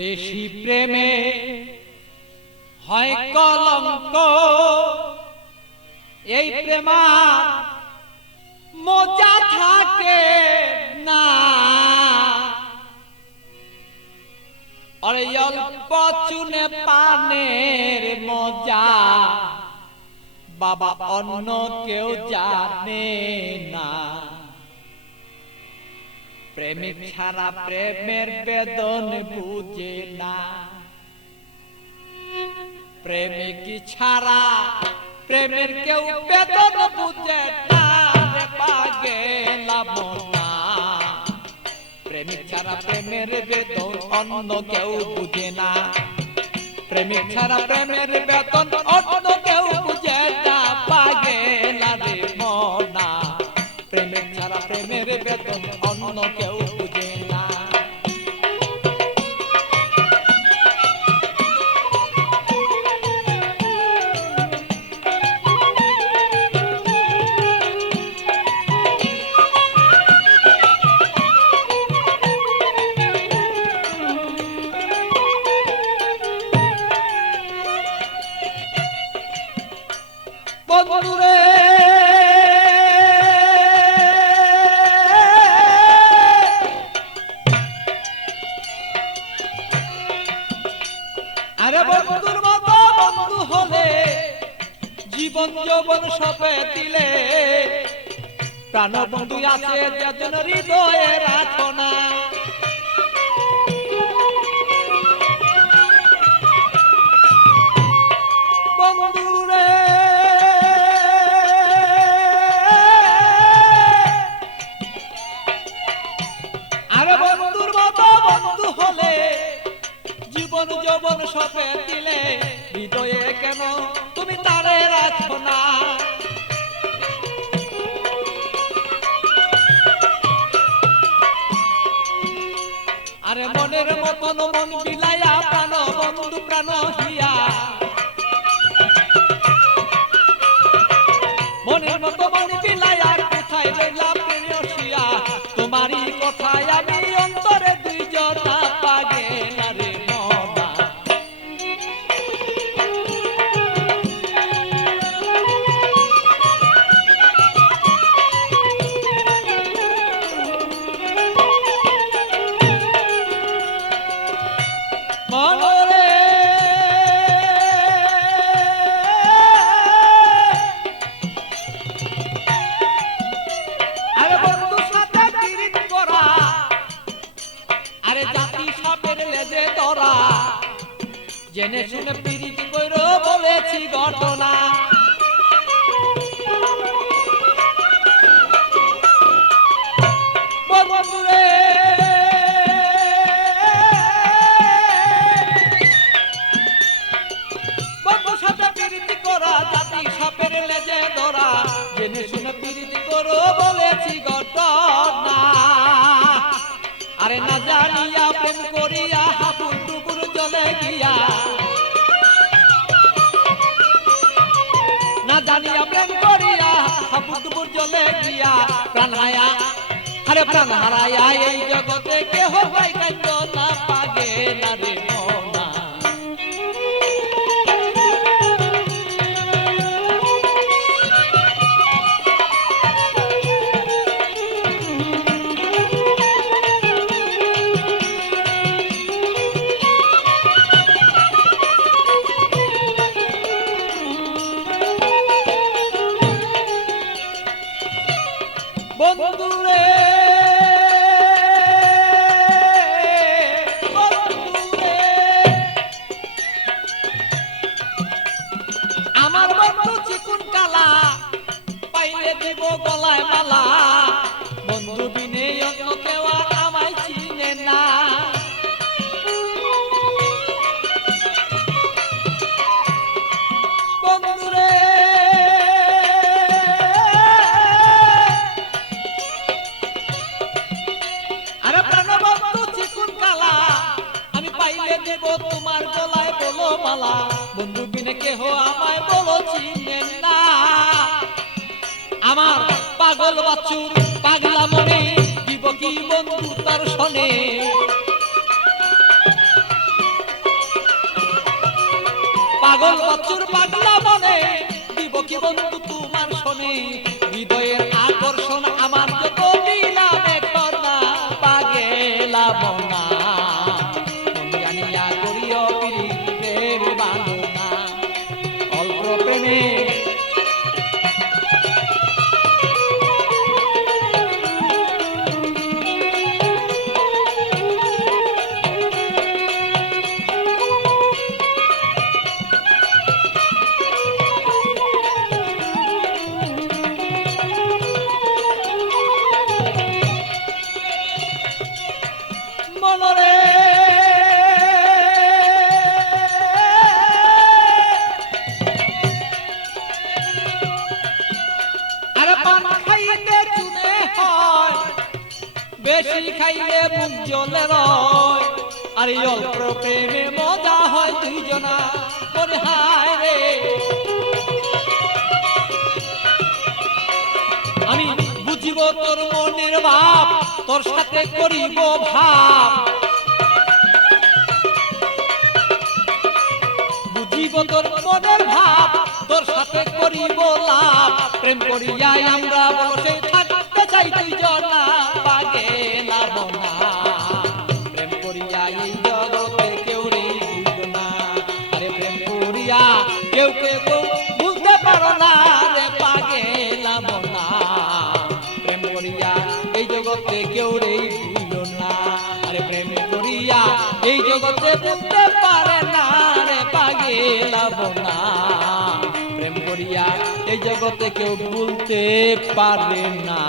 বেশি প্রেমে হয় কলঙ্ক, এই প্রেমা মজা থাকে না। আরে অল্প চুনে পানের মজা বাবা অন্য কেউ জানে না। প্রেমিক ছাড়া প্রেমের বেদন বুঝে না। প্রেমিক ছাড়া প্রেমের কেউ বেদন বুঝে না রে পাগলা মনা। প্রেমিক ছাড়া প্রেমের বেদন অন্য কেউ বুঝে না। প্রেমিক ছাড়া প্রেমের বেদন অন্য কেউ বুঝে না পাগলা রে মনা। প্রেমিক ছাড়া প্রেমের বেদন অন্য কেউ বুঝে না। বন্ধুরে আরে বন্ধুর মতো বন্ধু হলে জীবন যৌবন সপে দিলে। প্রাণ বন্ধু আছে যেদিন হৃদয়ে রাখো না। বন্ধুরে আরে বন্ধুর মতো বন্ধু হলে জীবন যৌবন সপে দিলে। হৃদয়ে কেন তুমি তারে রাখো না। আরে মনের মতন মন বিলাইয়া প্রাণ বন্ধু প্রাণ হিয়া। মনের মতো মন বিলাইয়া কোথায় রইলা প্রেয়সিয়া। তোমারই কথায় আমি অন্তরে দুইজনা পাগলা রে মনা। মনরে আরে বন্ধু সাথে পিরিত করা, আরে জাতি সাপের লেজে ধরা। জেনে শুনে পিরিত কইরো বলেছি ঘটনা। বন্ধুরে বন্ধু সাথে পিরিত করা, জাতি সাপের লেজে ধরা। জেনে শুনে পিরিত করো বলেছি ঘটনা। আরে না জানিয়া প্রেম করিয়া হাবুর ডুবুর জলে গিয়া। না জানিয়া প্রেম করিয়া হাবুর ডুবুর জলে গিয়া। প্রাণ হায়া আরে প্রাণ হারায়া এই জগতে কেহ পাই কান্দ না পাগলা রে মনা। বন্ধুরে বন্ধুরে আমার বন্ধু চিকুন কালা, পাইলে দেব গলায় মালা। বন্ধু বিনে অন্য কেউ আর আমায় চিনে না। বন্ধুরে আরে প্রাণবন্ধু চিকুন কালা, আমি পাইলে দেব তোমার গলায় বলো মালা। বন্ধু বিনে কেহ আমায় বলো চিনে না। আমার পাগল বাছুর পাগলা মনে দিব কি বন্ধু তার শোনে। পাগল বাচ্চুর পাগলা মনে দিব কি বন্ধু তোমার শোনে হৃদয়ের আকর্ষণ আমার যত দিলামে করনা পাগেলা বনা মন জানিয়া করিও প্রেম বাঁধনা অল্প প্রেমে মনরে আরে পান খাইতে চুনে হয় বেশি খাইলে মুখ জ্বলে রয় আর এই অল্প প্রেমে মজা হয় দুইজনা মনে হায় রে আমি বুঝিব তোর মনের ভাব তোর সাথে করিব ভাব বুঝিব তোর মনের ভাব তোর সাথে করিব লাভ প্রেম করিয়াই আমরা বসে থাকতে চাই দুইজনা পাগেলা বনা প্রেম করিয়াই এই জগতে কেউ রে বুঝনা আরে প্রেম করিয়া কেউ কেউ বুঝতে পারো না রে পাগেলা বনা প্রেম করিয়া এই জগতে কেউ রে বুঝলো না আরে প্রেম করিয়া এই জগতে বুঝতে পারে না রে পাগেলা বনা প্রেম করিয়া এই জগতে কেউ ভুলতে পারে না।